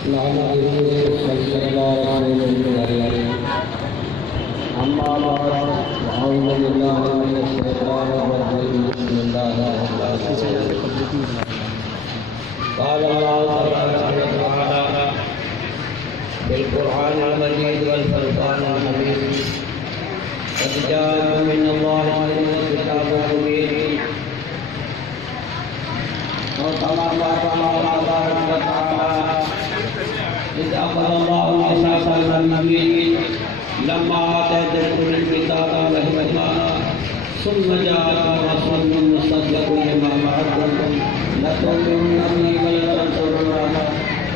أما بعد أعوذ بالله من الشيطان الرجيم بسم الله الرحمن الرحيم قال الله تبارك وتعالى في القرآن المجيد والفرقان الحميد قد جاءكم من الله نور وكتاب مبين وكما قال الله تبارك وتعالى إذ أخذ الله ميثاق النبيين لما آتيتكم الكتاب والحكمة ثم جاءكم رسول مصدق لما معكم لتؤمنن به ولتنصرنه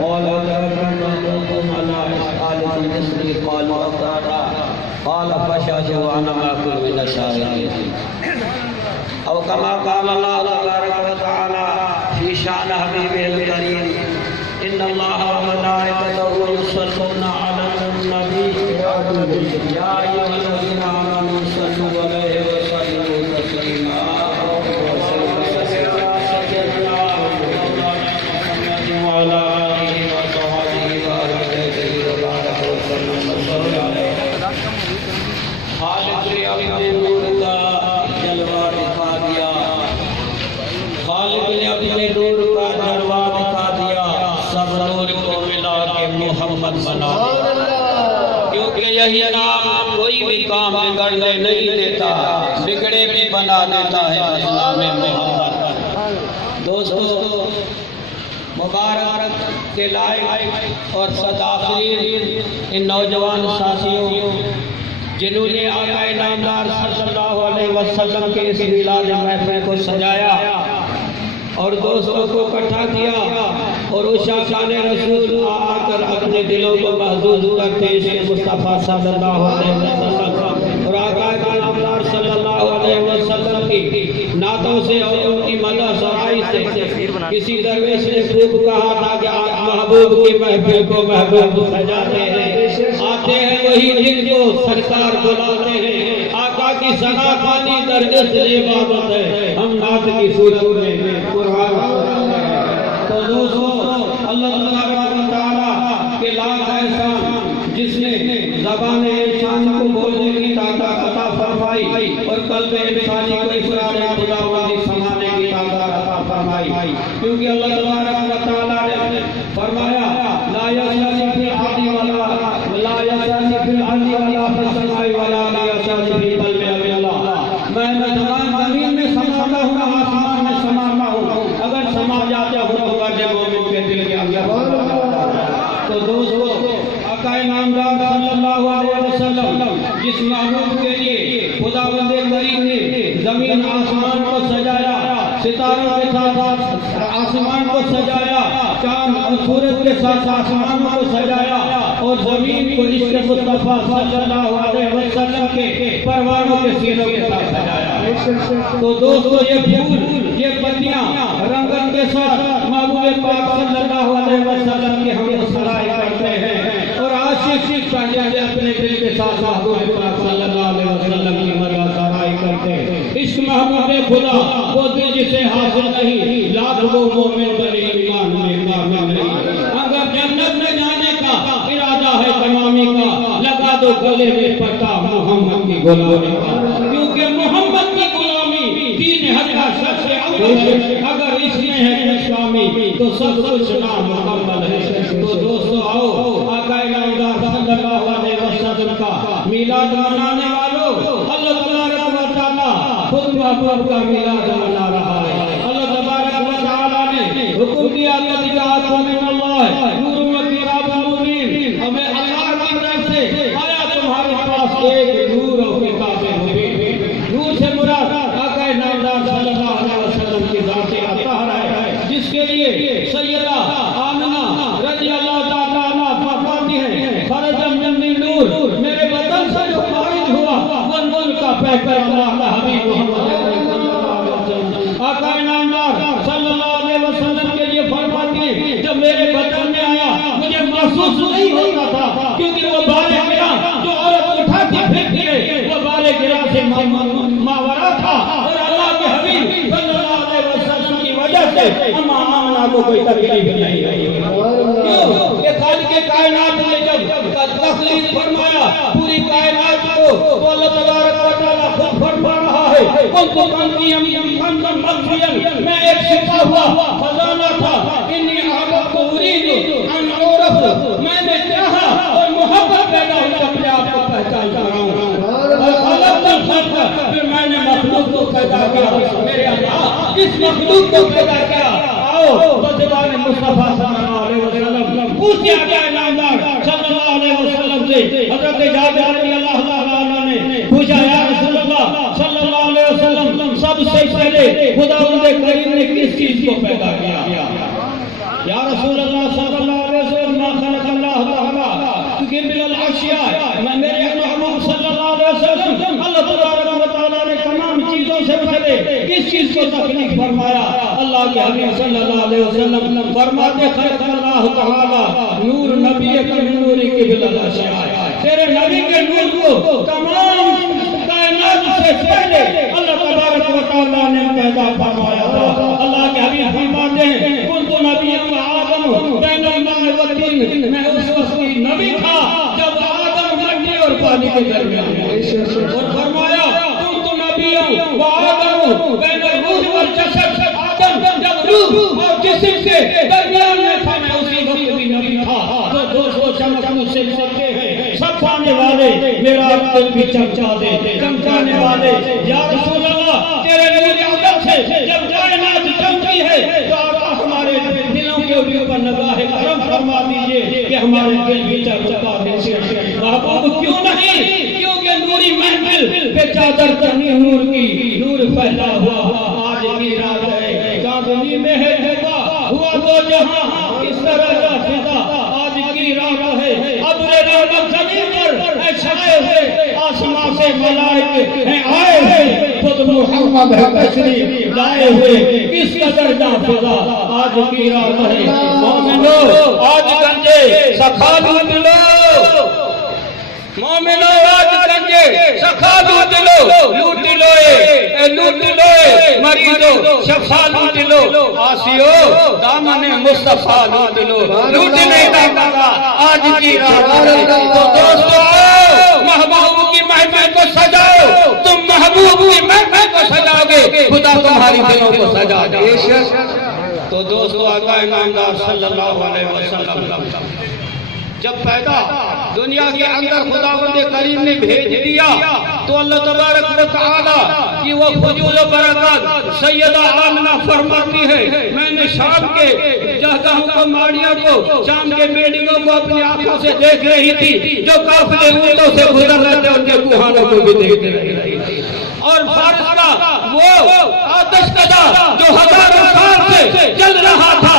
قال أقررتم على آلهة مثلي قالوا أقررنا قال فاشهدوا وأنا معكم من الشاهدين أو كما قال الله تبارك وتعالى في شأن حبيبه الكريم إن الله وملائكته يصلون على النبي يا أيها الذين آمنوا صلوا عليه وسلموا تسليما وعلى آله وصحبه وأهل بيته وبارك وسلم خالق نے اپنے نور کا جلوہ دکھا دیا خالق نے اپنے نور کا جلوہ دکھا دیا سب نور کو ملا کے محمد بنا کیونکہ یہی نام کوئی بھی کام بگڑنے نہیں دیتا بگڑے بھی بنا دیتا ہے نام محمد دوستو مبارک کے لائق اور صداقین ان نوجوان ساتھیوں جنہوں نے آقا نامدار صلی اللہ علیہ وسلم کے اس میلاد محفل کو سجایا اور دوستوں کو اکٹھا کیا اور اس شان رسول آ کر اپنے دلوں کو محظوظ کرتے ہیں مصطفیٰ صلی اللہ علیہ وسلم اور آقا نامدار صلی اللہ علیہ وسلم کی نعتوں سے اور ان کی مدح سرائی سے کسی درویش نے خوب کہا تھا کہ آپ محبوب کی محفل کو محبوب سجاتے ہیں آتے ہیں وہی جن کو سرکار بلاتے ہیں آقا کی ثنا خوانی درجے سے عبادت ہے ہم نعت کی صورت میں قرآن تو دوستو اللہ تعالیٰ کے لاکھ احسان جس نے زبان انسان کو بولنے کی طاقت عطا فرمائی اور قلب انسانی کو اقرار خداوندی سمانے کی طاقت عطا فرمائی کیونکہ اللہ تبارک و تعالیٰ نے فرمایا لا یسانی فی الارض ولا یسانی فی الارض ولا فی السماء ولا یسانی فی قلب اللہ میں زمین میں سماتا ہوں آسمان میں سماتا ہوں اگر سما جاتے ہوں تو جب مومن کے دل کے اندر تو دوستو آقا نامدار صلی اللہ علیہ وسلم جس محبوب کے لیے خداوند کریم نے زمین آسمان کو سجایا ستاروں کے ساتھ آسمان کو سجایا چاند اور سورج کے ساتھ آسمان کو سجایا اور زمین کو عشق مصطفیٰ صلی اللہ علیہ وسلم کے پروانوں کے سینوں کے ساتھ سجایا تو دوستو یہ پھول یہ پتیاں رنگت کے ساتھ محبوب پاک صلی اللہ علیہ وسلم کی ہم سرائے کرتے ہیں اور عاشق پہلے اپنے دل کے ساتھ محبوب پاک صلی اللہ علیہ وسلم کی مدح سرائی کرتے ہیں عشق محبوب خدا وہ دل جسے حاصل نہیں لاکھ وہ مومن بنے ایمان میں کامل نہیں اگر جنت میں جانے کا ارادہ ہے تمامی کا لگا دو گلے میں پٹا محمد کی غلامی کا کیونکہ محمد کی غلامی دین حق کا سب سے اول ہے اگر اس میں ہے اسلامی تو سب کچھ نام محمد ہے تو دوستو آؤ آقا نامدار صلی اللہ علیہ وسلم کا میلاد منانے والوں اللہ تبارک و تعالی خود محبوب کا میلاد منا رہا ہے اللہ تبارک و تعالی نے حکم دیا کہ جاءت من اللہ نور و کتاب مبین ہمیں اللہ کی طرف سے آیا تمہارے پاس ایک نور و کتاب مبین نور سے مراد آقا نامدار صلی اللہ علیہ وسلم کی ذات اطہر ہے جس کے لیے سیدہ آمنہ رضی اللہ تعالیٰ عنہ فرماتی ہیں خرج من نور میرے بدن سے جو خارج ہوا وہ نور کا پیکر اللہ کا حبیب محمد آقا نامدار صلی اللہ علیہ وسلم کے لیے فرماتی ہیں جب میرے بدن میں آیا مجھے محسوس نہیں ہوتا تھا کیونکہ وہ بارے گرا جو عورت اٹھا کے پھینک گئے وہ بارے گرا سے ماورا تھا اور اللہ کے حبیب صلی اللہ علیہ وسلم کی وجہ سے ہم آمنہ کو کوئی تکلیف نہیں ہے کیوں کہ میں ایک چھپا ہوا خزانہ تھا، انی احببت اريد ان اعرف، میں نے چاہا اور محبت پیدا ہوئی اپنے آپ کو پہچان کراؤں، خلقت الخلق، پھر میں نے مخلوق کو پیدا کیا، میرے اللہ اس مخلوق کو پیدا کیا، آؤ بزبان مصطفیٰ صلی اللہ علیہ وسلم پوچھا کیا نامدار صلی اللہ علیہ وسلم سے، حضرت جابر رضی اللہ تعالیٰ نے پوچھا یا رسول اللہ صلی اللہ علیہ وسلم سب سے پہلے خداوند کریم نے کس چیز کو پیدا کیا؟ یا رسول اللہ صلی اللہ علیہ وسلم ما خلق اللہ تعالیٰ کیونکہ من الاشیاء، میں میرے محبوب صلی اللہ علیہ وسلم اللہ تبارک و تعالیٰ نے تمام چیزوں سے پہلے کس چیز کو تخلیق فرمایا؟ اللہ کے حبیب صلی اللہ علیہ وسلم فرماتے خلق اللہ تعالیٰ نور نبی کا نور کی من الاشیاء، تیرے نبی کے نور کو تمام کائنات سے پہلے اللہ تبارک و تعالیٰ نے پیدا فرمایا تھا۔ اللہ کے حبیب فرماتے ہیں کنت نبی آدم بین الماء والطین، میں اس وقت نبی تھا جب آدم مٹی اور پانی کے درمیان ہے، اور فرمایا کنت نبی آدم بین الروح والجسد، آدم جب روح اور جسم کے درمیان میں تھا میں اسی وقت بھی نبی تھا۔ تو دوستو چمکنے سے سکتے ہیں سب پانے والے میرا دل بھی چمچا دے، چمکانے والے یا رسول اللہ تیرے نور عدد سے جب کائنات چمکی ہے تو آپ ہمارے دلوں کے اوپر نگاہ کرم فرما دیجئے کہ ہمارے دل بھی چمچا دے۔ محبوب کیوں نہیں؟ کیونکہ نوری محفل پہ چادر تنی نور کی، نور پھیلا ہوا آج کی رات ہے، چاندنی میں ہے دھوکا ہوا تو جہاں اس طرح کا فضا آج کی رات ہے، ابر رحمت زمین پر اے چھائے ہوئے، آسمان سے ملائکے ہیں آئے ہوئے، خود محمد ہے تشریف لائے ہوئے، کس قدر کا فضا آج کی رات ہے۔ مومنو آج گنجے سکھا لوٹ لو، مومنو آج گنجے سکھا لوٹ لو، لوٹ لوئے لوٹ لوئے مریضو شفا لوٹ لو، آسیو دامن مصطفیٰ لوٹ لو، لوٹنے کا موقع آج کی رات ہے۔ تو دوستو آؤ محبوب کی محفل کو سجاؤ، تم محبوب کی محفل کو سجاؤ گے خدا تمہاری دلوں کو سجا دے۔ تو دوستو آقا نامدار صلی اللہ علیہ وسلم جب پیدا دنیا کے اندر خداوند کریم نے بھیج دیا تو اللہ تبارک و تعالی کی وہ فضول و برکات سیدہ آمنہ فرماتی ہے میں نے شام کے جہگاہوں کو ماڑیوں کو شام کے بیڑیوں کو اپنی آنکھوں سے دیکھ رہی تھی، جو قافلے اونٹوں سے گزر رہے تھے ان کے کوہانوں کو بھی دیکھ رہی تھی، اور فارس کا وہ آتش کدا جو ہزاروں سال سے چل رہا تھا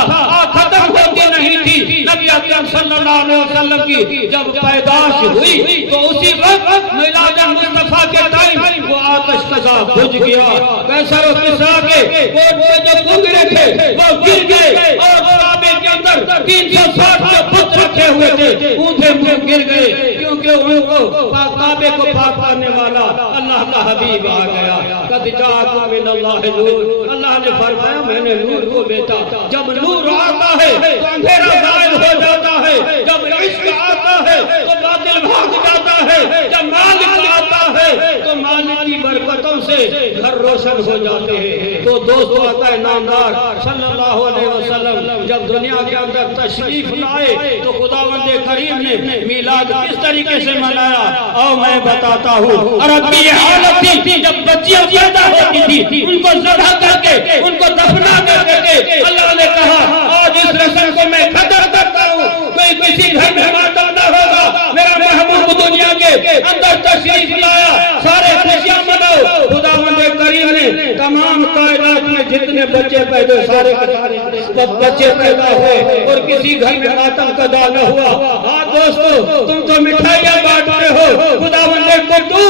ختم ہوتی نہیں تھی، نبی اکرم صلی اللہ علیہ وسلم کی جب پیدائش ہوئی تو اسی وقت میلاد مصطفیٰ کے ٹائم وہ آتش کدا بجھ گیا، قیصر و کسریٰ کے کوٹ میں جو کنگرے تھے وہ گر گئے، اور کعبے کے اندر 360 کے بت رکھے ہوئے تھے اونھے منہ گر گئے، کیونکہ ان کو کعبے کو پاک کرنے والا اللہ کا حبیب آ گیا۔ قد جاءکم من اللہ نور، اللہ نے فرمایا میں نے نور کو بھیجا، جب نور آتا ہے تو اندھیرا غائب ہو جاتا ہے، جب عشق آتا ہے تو باطل بھاگ جاتا ہے، جب مالک آتا ہے تو مالک کی برکتوں سے گھر روشن ہو جاتے ہیں۔ تو دوستو آقا نامدار صلی اللہ علیہ وسلم جب دنیا کے اندر تشریف لائے تو خداوند کریم نے میلاد کس طریقے سے منایا اور میں بتاتا ہوں۔ عربی حالت تھی جب بچیاں پیدا ہوتی تھی ان کو ذبح کر کے ان کو دفنا کر کے اللہ نے کہا آج اس رسم کو میں ختم کرتا ہوں، کوئی کسی گھر میں ماتم نہ ہوگا، میرا محبوب دنیا کے اندر تشریف لایا، سارے خوشیاں مناؤ۔ خداوند کریم نے تمام کائنات میں جتنے بچے پیدا سارے بچے پیدا ہوئے اور کسی گھر میں ماتم قضا نہ ہوا۔ ہاں دوستو تم تو مٹھائیاں بانٹ رہے ہو، خداوند کو تو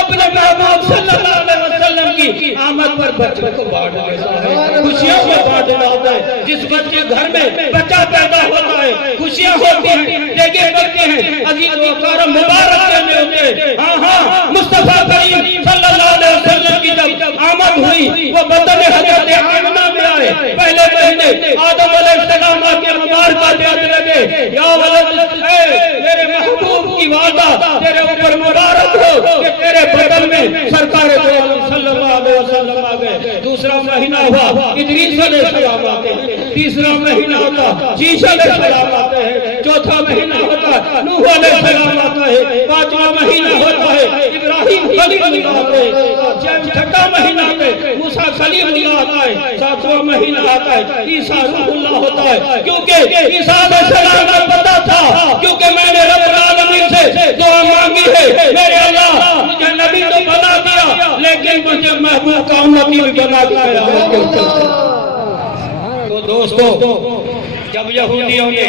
اپنے محبوب صلی اللہ علیہ وسلم کی آمد پر بچوں کو بانٹ دیتا ہے، خوشیوں کو بانٹ دیتا ہے۔ جس بچے گھر میں بچہ پیدا ہوتا ہے خوشیاں ہوتی ہیں، دیکھے کرتے ہیں، عزیز و کرم مبارک دینے ہوتے ہیں۔ ہاں ہاں مصطفیٰ کریم صلی اللہ علیہ وسلم کی جب آمد ہوئی وہ بدن حضرت آمنہ میں آئے، پہلے مہینے آدم علیہ السلام کے مبارکہ دینے لگے، یا ولد اے میرے محبوب کی والدہ تیرے اوپر مبارک ہو کہ تیرے بدن میں سرکار دو عالم صلی اللہ علیہ وسلم مہینہ ہوا ادریس علیہ السلام آتے ہیں، تیسرا مہینہ ہوتا شیش علیہ السلام آتے ہیں، چوتھا مہینہ ہوتا نوح علیہ السلام آتا ہے، پانچواں مہینہ ہوتا ہے ابراہیم خلیل اللہ آتے ہیں، چھٹا مہینہ ہے موسیٰ کلیم اللہ آتا ہے، ساتواں مہینہ آتا ہے عیسیٰ روح اللہ ہوتا ہے، کیونکہ عیسیٰ علیہ السلام کو پتا تھا کیونکہ میں نے رب العالمین سے دعا مانگی ہے، میرے اللہ مجھے نبی تو بنا دیا لیکن مجھے محبوب کا امتی بھی بنا دیا۔ تو دوستو جب یہودیوں نے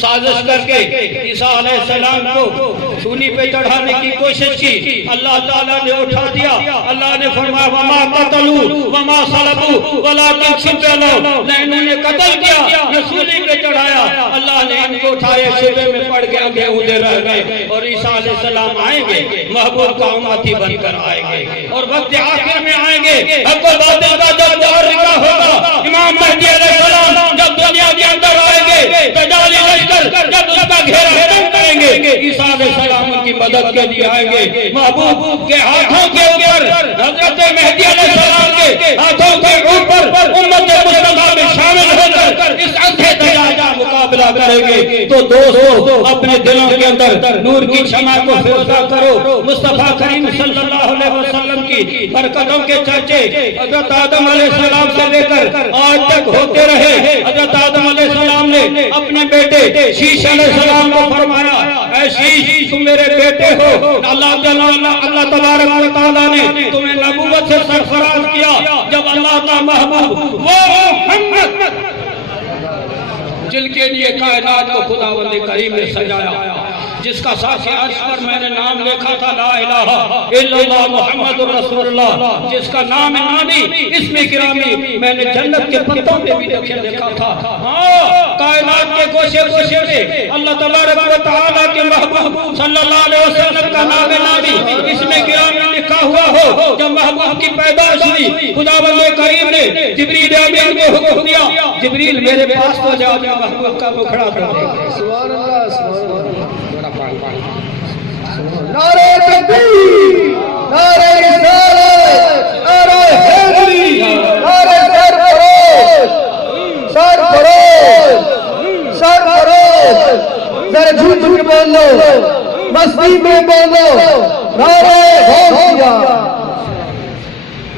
سازش کر کے عیسیٰ علیہ السلام کو سونی پہ چڑھانے کی کوشش کی، اللہ تعالیٰ نے اٹھا دیا، اللہ نے فرمایا وما قتلوا وما صلبوا ولكن شبه لهم، نہ انہوں نے قتل کیا نہ سونی پہ چڑھایا، اللہ نے ان کو اٹھائے شبے میں پڑ کے آگے اودے رہ گئے، اور عیسیٰ علیہ السلام آئیں گے محبوب کا امتی بن کر آئیں گے، اور وقت آخر میں آئیں گے، حق و باطل کا جب معرکہ ہوگا، امام مہدی علیہ السلام جب دنیا کے اندر آئیں گے، دجال لشکر جب اس کا گھیرا کم کریں گے، عیسیٰ علیہ السلام کی مدد کے لیے آئیں گے، محبوب کے ہاتھوں کے اوپر حضرت مہدی علیہ السلام کے ہاتھوں کے اوپر امت مصطفیٰ میں شامل ہو کر اس اندھے دجال کا مقابلہ کریں گے۔ تو دوستو اپنے دلوں کے اندر نور کی شمع کو فروزہ کرو، مصطفیٰ کریم صلی اللہ علیہ وسلم کی برکتوں کے چرچے حضرت آدم علیہ السلام سے لے کر آج تک ہوتے رہے۔ حضرت آدم علیہ السلام نے اپنے بیٹے شیش علیہ السلام کو فرمایا اے شیش تم میرے بیٹے ہو، اللہ تبارک و تعالیٰ نے تمہیں نبوت سے سرفراز کیا جب اللہ کا محبوب وہ محمد جن کے لیے کائنات کو خداوند کریم نے سجایا، جس کا ساتھ عرش پر میں نے نام لکھا تھا لا الہ الا اللہ محمد رسول اللہ، جس کا نام نامی اسم گرامی میں نے جنت کے پتوں پہ بھی لکھا تھا۔ ہاں کائنات کے گوشے گوشے میں اللہ تبارک و تعالیٰ کے محبوب صلی اللہ علیہ وسلم کا نام نامی اسم گرامی لکھا ہوا ہو۔ جب محبوب کی پیدائش ہوئی خداوند کریم نے جبریل امین کو حکم دیا جبریل میرے پاس تو جا محبوب کا مکھڑا کر دے۔ سبحان اللہ سبحان اللہ۔ نعرہ تکبیر، نعرہ رسالت، نعرہ حیدری، نعرہ سرفراز، ذرا جھوٹ جھوٹ بول لو، مستی میں بولو، نعرہ غوثیہ۔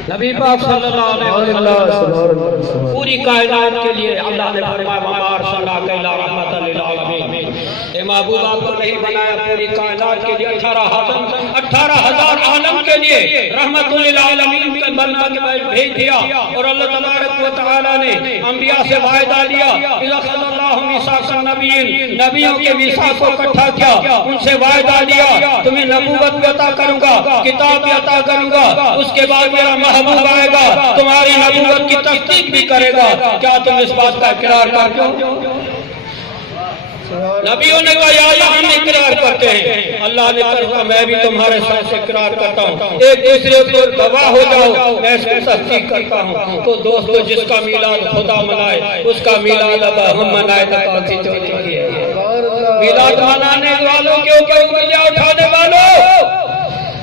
نبی پاک صلی اللہ علیہ وسلم پوری کائنات کے لیے اللہ نے فرمایا وما ارسلناک الا رحمۃ للعالمین، اے محبوب آپ کو نہیں بنایا پوری کائنات کے لیے 18,000 عالم کے لیے رحمت للعالمین کا بنا کے بھیج دیا، اور اللہ تبارک و تعالی نے انبیاء سے وعدہ لیا اذا اخذ اللہ میثاق النبیین، نبیوں کے میثاق کو اکٹھا کیا، ان سے وعدہ لیا تمہیں نبوت بھی عطا کروں گا، کتاب بھی عطا کروں گا، اس کے بعد میرا محبوب آئے گا تمہاری نبوت کی تصدیق بھی کرے گا، کیا تم اس بات کا اقرار کرتے ہو؟ نبیوں نے کہا یا اللہ ہم اقرار کرتے ہیں، اللہ نے کہا میں بھی تمہارے ساتھ اقرار کرتا ہوں، ایک دوسرے پر گواہ ہو جاؤ میں اس کو تصدیق کرتا ہوں۔ تو دوستو جس کا میلاد خدا منائے اس کا میلاد اب ہم منائے تو کون سی چوری ہے؟ میلاد منانے والوں کے اوپر انگلیاں اٹھانے والوں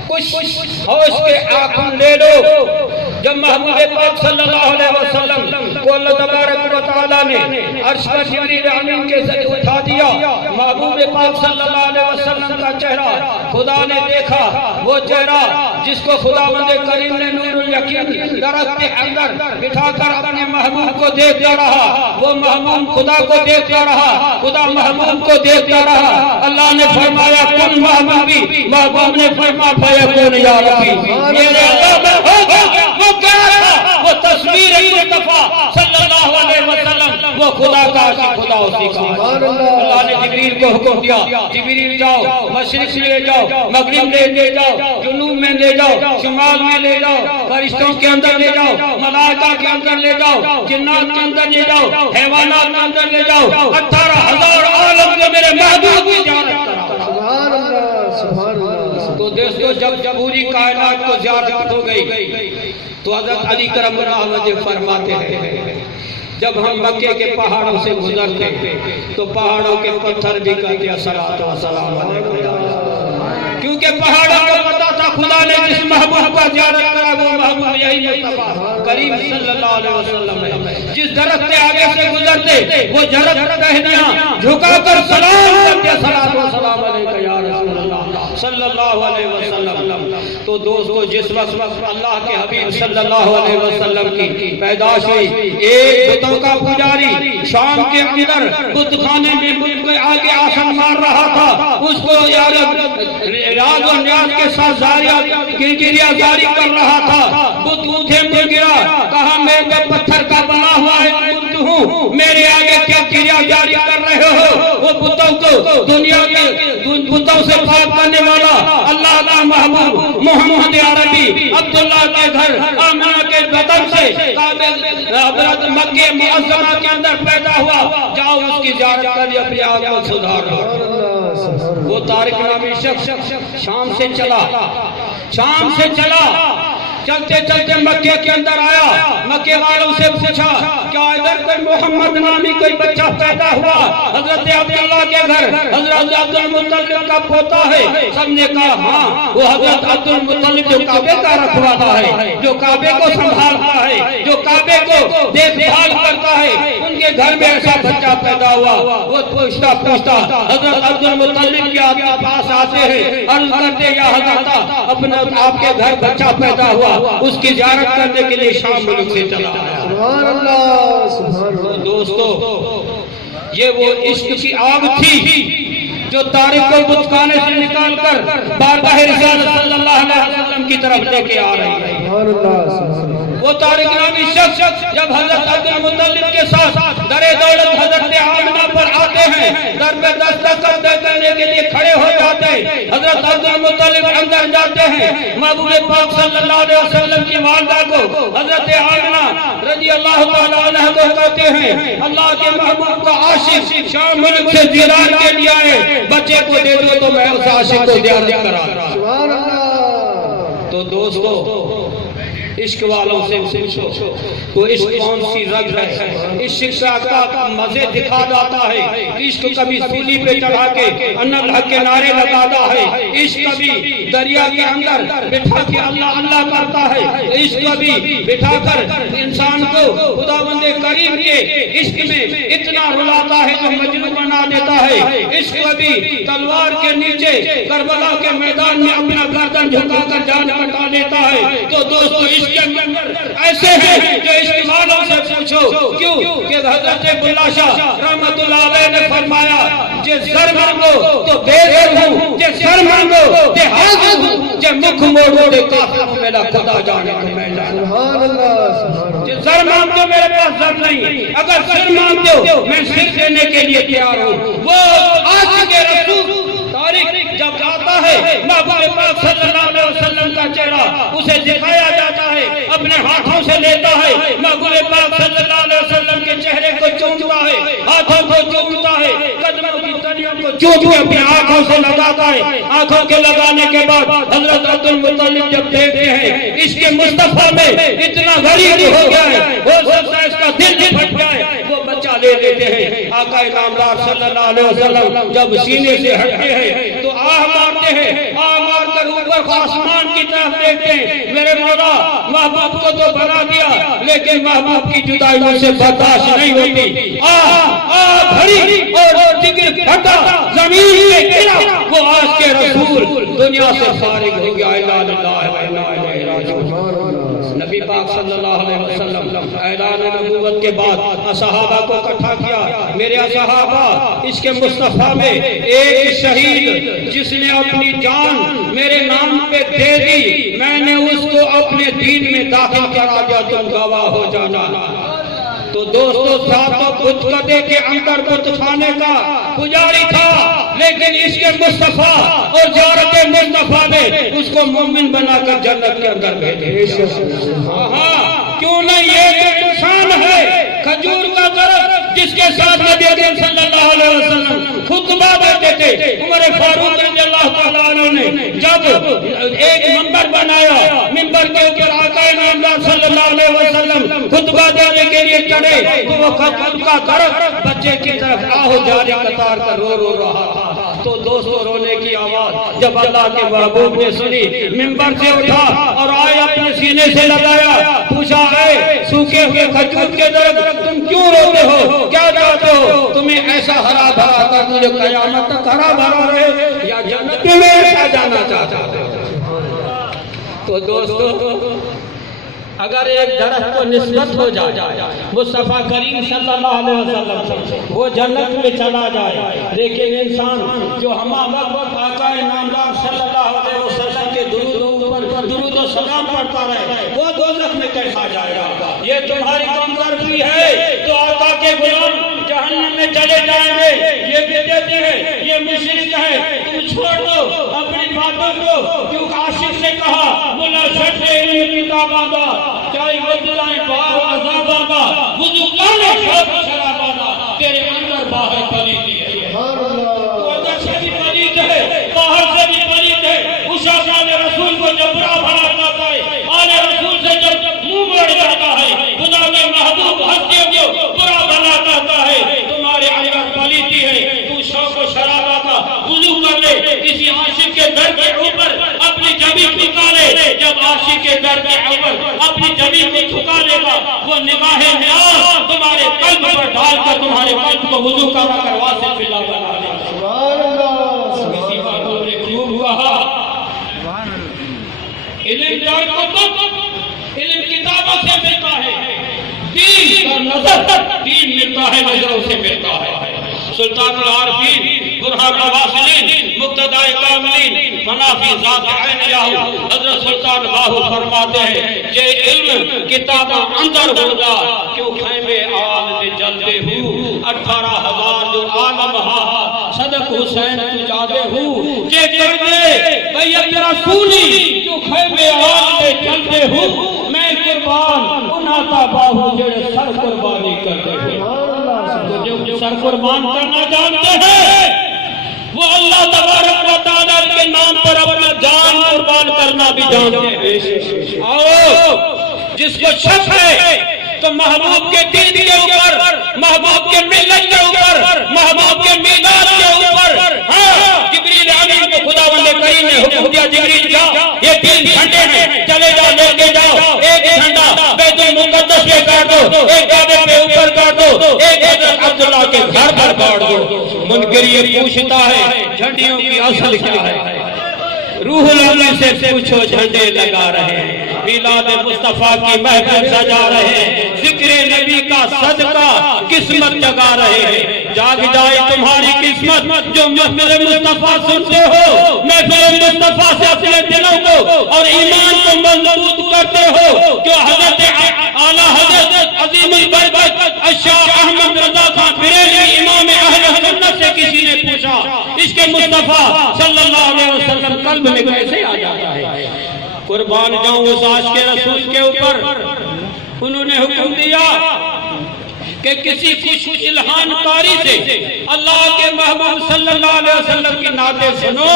کچھ ہوش کے آنکھوں لے لو۔ جب محبوب پاک صلی اللہ علیہ وسلم کو اللہ تبارک و تعالیٰ نے عرش پر جبریل امین کے ذریعے اٹھا دیا، محبوب پاک صلی اللہ علیہ وسلم کا چہرہ خدا نے دیکھا، وہ چہرہ جس کو خداوند کریم نے نور الیقین درخت کے اندر بٹھا کر اپنے محبوب کو دیکھتا رہا، وہ محبوب خدا کو دیکھتا رہا، خدا محبوب کو دیکھتا رہا۔ اللہ نے فرمایا کن محبوبی، محبوب نے فرمایا فیکون یا ربی، میرے اللہ میں ہو گیا۔ وہ کیا تھا؟ وہ تصویر مصطفیٰ صلی اللہ علیہ وسلم، وہ خدا کا عاشق خدا اسی کا۔ اللہ نے جبریل کو حکم دیا جبریل جاؤ مشرق لے جاؤ، مغرب لے جاؤ، جنوب میں لے جاؤ، شمال میں لے جاؤ، فرشتوں کے اندر لے جاؤ، ملائکہ کے اندر لے جاؤ، جنات کے اندر لے جاؤ، حیوانات کے اندر لے جاؤ، 18,000 عالم میں میرے محبوب کی زیارت کرو۔ سبحان اللہ سبحان اللہ۔ تو دوستو جب پوری کائنات کو زیارت ہو گئی تو حضرت علی کرم اللہ وجہ فرماتے ہیں جب ہم مکے کے پہاڑوں سے گزرتے تو پہاڑوں کے پتھر بھی کہتے ہیں صلاۃ و سلام علیکم، کیونکہ پہاڑوں کو پتا تھا خدا نے جس محبوب کا زیارت کرا وہ محبوب یہی مصطفیٰ۔ کریم صلی اللہ علیہ وسلم ہے۔ جس درخت کے آگے سے گزرتے وہ درخت کہنا جھکا کر سلام کرتے صلاۃ و سلام علیک یا رسول اللہ صلی اللہ علیہ وسلم۔ تو دوستو جس وقت اللہ کے حبیب صلی اللہ علیہ وسلم کی پیدائش ہوئی، ایک بتوں کا پجاری شام کے اندر بت خانے میں بت کے آگے آسن مار رہا تھا، اس کو راز و نیاز کے ساتھ گریا جاری کر رہا تھا۔ بت اٹھے میں گرا، کہا میں پتھر کا بنا ہوا ہے بت ہوں، میرے آگے کیا گریا جاری کر رہے ہو؟ وہ بتوں کو دنیا کے بتوں سے پاک کرنے والا اللہ کا محبوب محمد عربی عبداللہ کے گھر آمنہ کے وطن سے مکہ معظمہ کے اندر پیدا ہوا، جاؤ اس کی زیارت کر اپنے آپ کو سدھارو۔ وہ طارق نامی شخص شام سے چلا، چلتے چلتے مکے کے اندر آیا، مکے والوں سے پوچھا کیا ادھر کوئی محمد نامی کوئی بچہ پیدا ہوا؟ حضرت عبداللہ کے گھر حضرت عبد المطلب کا پوتا ہے۔ سب نے کہا ہاں، وہ حضرت عبد المطلب جو کعبے کا رکھوالا ہے، جو کعبے کو سنبھالتا ہے، جو کعبے کو دیکھ بھال کرتا ہے، ان کے گھر میں ایسا بچہ پیدا ہوا۔ وہ پوچھتا حضرت عبد المطلب کے پاس آتے ہیں، عرض کرتے یا حضرت اپنے آپ کے گھر بچہ پیدا ہوا، اس کی زیارت کرنے کے لیے شام ملک سے چلا آیا۔ سبحان اللہ سبحان اللہ۔ دوستو یہ وہ عشق کی آگ تھی جو طارق کو بت خانے سے نکال کر بارگاہ رسالت صلی اللہ علیہ وسلم کی طرف لے کے آ رہی ہے۔ سبحان اللہ سبحان اللہ۔ وہ طارق نامی شخص جب حضرت عبد المطلب کے ساتھ در دولت حضرت آمنہ پر آتے ہیں، در پہ دستخط دینے کے لیے کھڑے ہو جاتے ہیں، حضرت عبد المطلب اندر جاتے ہیں، محبوب پاک صلی اللہ علیہ وسلم کی والدہ کو حضرت آمنہ رضی اللہ تعالیٰ عنہ کو کہتے ہیں اللہ کے محبوب کا عاشق شام ملک سے زیارت کے لیے آئے، بچے کو دے دو تو میں اس عاشق کو زیارت کرا رہا۔ سبحان اللہ۔ تو دوستو عشق والوں سے پوچھو تو عشق کون سی رگ ہے؟ عشق کا مزے دکھا جاتا ہے، عشق کبھی سولی پہ چڑھا کے ان الحق کے نعرے لگاتا ہے، عشق کبھی دریا کے اندر بٹھا کے اللہ اللہ کرتا ہے، عشق کبھی بٹھا کر انسان کو خداوند کریم کے عشق میں اتنا رلاتا ہے جو مجنون بنا دیتا ہے، عشق کبھی تلوار کے نیچے کربلا کے میدان میں اپنا گردن جھکا کر جان کٹا دیتا ہے۔ تو دوستو عشق ایسے ہیں جو عشق والوں سے پوچھو کیوں کہ حضرت بلّہ شاہ رحمت اللہ علیہ نے فرمایا جس زر مانگو تو بے زر ہوں، جس سر مانگو تے حاضر ہوں، جے مکھ موڑو دے کافر میرا خدا جانے کو میں جانا۔ سبحان اللہ سبحان اللہ۔ جس زر مانگو میرے پاس زر نہیں، اگر سر مانگو میں سر دینے کے لیے تیار ہوں۔ وہ عاشق رسول طارق جب جاتا ہے محبوب پاک صلی اللہ علیہ وسلم کا چہرہ اسے دکھایا جاتا ہے، اپنے ہاتھوں سے لیتا ہے، محبوب پاک صلی اللہ علیہ وسلم کے چہرے کو چومتا ہے، ہاتھوں کو چومتا ہے، قدموں کی تلیوں کو چوم کے اپنے آنکھوں سے لگاتا ہے۔ آنکھوں کے لگانے کے بعد حضرت عبد المطلب جب دیکھتے ہیں اس کے مصطفیٰ میں اتنا غریب ہو گیا ہے، ہو سکتا ہے اس کا دل بھی پھٹ جائے، وہ بچہ لے لیتے ہیں۔ آقا نامدار صلی اللہ علیہ وسلم جب سینے سے ہٹتے ہیں تو آہ مارتے ہیں، آہ مار کر اوپر آسمان کی طرف دیکھتے ہیں، میرے مولا محبوب کو تو بنا دیا لیکن محبوب کی جدائی مجھ سے برداشت نہیں ہوتی۔ آہ بھری اور جگر پھٹا، زمین پہ گرا، وہ آج کے رسول دنیا سے فارغ ہو گیا۔ انا للہ و انا الیہ راجعون۔ نبی پاک صلی اللہ علیہ وسلم اعلان نبوت کے بعد صحابہ کو اکٹھا کیا، میرے صحابہ اس کے مصطفیٰ میں ایک شہید جس نے اپنی جان میرے نام پہ دے دی، میں نے اس کو اپنے دین میں داخل کرا دیا، تم گواہ ہو جانا۔ تو دوستو ساتوں بت کدے کے اندر بت خانے کا پجاری تھا، لیکن اس کے مصطفیٰ اور زیارت مصطفیٰ نے اس کو مومن بنا کر جنت کے اندر بھیجا۔ ہاں کیوں نہیں، یہ جو انسان ہے کھجور کا درخت جس کے ساتھ نبی اکرم صلی اللہ علیہ وسلم خطبہ دیتے تھے، عمر فاروق رضی اللہ تعالیٰ عنہ نے جب ایک منبر بنایا، منبر کے اوپر آقا نامدار صلی اللہ علیہ وسلم خطبہ دینے کے لیے چڑھے، وہ کھجور کا درخت بچے کی طرف آہو جاری قطار کر رو رہا تھا۔ تو دوستوں رونے کی آواز جب اللہ کے محبوب نے سنی، منبر سے اٹھا اور آئے اپنے سینے سے لگایا، پوچھا اے سوکھے ہوئے کھجور کے درخت تم کیوں روتے ہو، کیا چاہتے ہو؟ تمہیں ایسا ہرا بھرا کر مجھے قیامت تک ہرا بھرا رہے یا جنت میں ایسا جانا چاہتا ہو؟ تو دوستو اگر ایک درخت کو نسبت ہو جائے مصطفیٰ کریم صلی اللہ علیہ وسلم سے، وہ جنت میں چلا جائے، لیکن انسان جو ہمہ وقت آقا نامدار صلی اللہ علیہ وسلم کے درود و سلام پڑھتا رہے، وہ دوزخ میں کیسا جائے گا؟ یہ تمہاری کمزوری ہے تو آقا کے غلام جہنم میں چلے جائیں گے، یہ بدعتی ہے، یہ مشرک ہے، تم چھوڑ دو اپنی باتوں کو، کیونکہ عاشق سے کہا ملا شرط علم کتاب آدھا چاہی بدلائیں باہ عذاب آدھا وضو کرنے شرط شراب آدھا، تیرے اندر باہر پلیتی ہے، تو اندر سے بھی پلیت ہے، باہر سے بھی پلیت ہے۔ اس آل رسول کو جب برا بھلا جاتا ہے، آل رسول سے جب منہ موڑ جاتا ہے، خدا کے محبوب ہستیوں کو برا بھلا جاتا ہے، تمہارے اندر پلیتی ہے، تو شوق و شرابہ کا وضو کر لے، کسی عاشق کے در کے اوپر اپنی جبین جھکا لے، جب عاشق کے در کے اوپر اپنی جبین کو جھکا لے گا، وہ نگاہ نیاز تمہارے قلب پر ڈال کر تمہارے قلب کو وضو کر واسع باللہ بنا دے گا۔ سبحان اللہ۔ اسی باتوں نے خوب ہوا، علم دار کو علم کتابوں سے ملتا ہے، دین کا نظر دین ملتا ہے، نظروں سے ملتا ہے۔ سلطان العارفین برہان الواصلین مقتدائے کاملین منافی ذات عین یاہو حضرت سلطان باہو فرماتے ہیں کہ علم کتابہ اندر ہوگا کیوں خیمے آل میں جلتے ہو 18,000 جو عالم ہا صدق حسین تجادے ہو کہ کر دے بیعت رسولی کیوں خیمے آل میں جلتے ہو میں قربان اناتا باہو جڑے سر قربانی کرتے ہیں۔ جو سر قربان کرنا جانتے ہیں وہ اللہ تبارک و تعالیٰ کے نام پر اپنا جان قربان کرنا بھی جانتے ہیں۔ آؤ جس کو شک ہے تو محبوب کے دین کے اوپر، محبوب کے ملت کے اوپر، محبوب کے میلاد کے اوپر، جبریل امین کو خداوند کریم نے حکم دیا جبریل جا یہ 3 گھنٹے ہیں چلے جاؤ لے کے جاؤ، ایک جھنڈا بیت المقدس پہ کر دو، ایک کعبے پہ اوپر کر دو، ایک حضرت عبداللہ کے گھر پر گاڑ دو۔ منکر یہ پوچھتا ہے جھنڈیوں کی اصل کیا ہے؟ روح الامین سے پوچھو جھنڈے لگا رہے ہیں، میلاد مصطفیٰ کی محفل سجا رہے ہیں، ذکر نبی کا صدقہ قسمت جگا رہے ہیں۔ جاگ جائے تمہاری قسمت جو محفل مصطفیٰ سنتے ہو، محفل مصطفیٰ سے اپنے دلوں کو اور ایمان کو مضبوط کرتے ہو۔ جو حضرت اعلیٰ حضرت عظیم البرکت الشاہ احمد رضا خان بریلوی امام اہل سنت سے کسی نے پوچھا عشق مصطفیٰ صلی اللہ علیہ وسلم قلب میں کیسے آ جاتا ہے؟ قربان جاؤں اس عاشق رسول کے اوپر انہوں نے حکم دیا کہ کسی خوش الہان کاری سے اللہ کے محبوب صلی اللہ علیہ وسلم کی نعتیں سنو،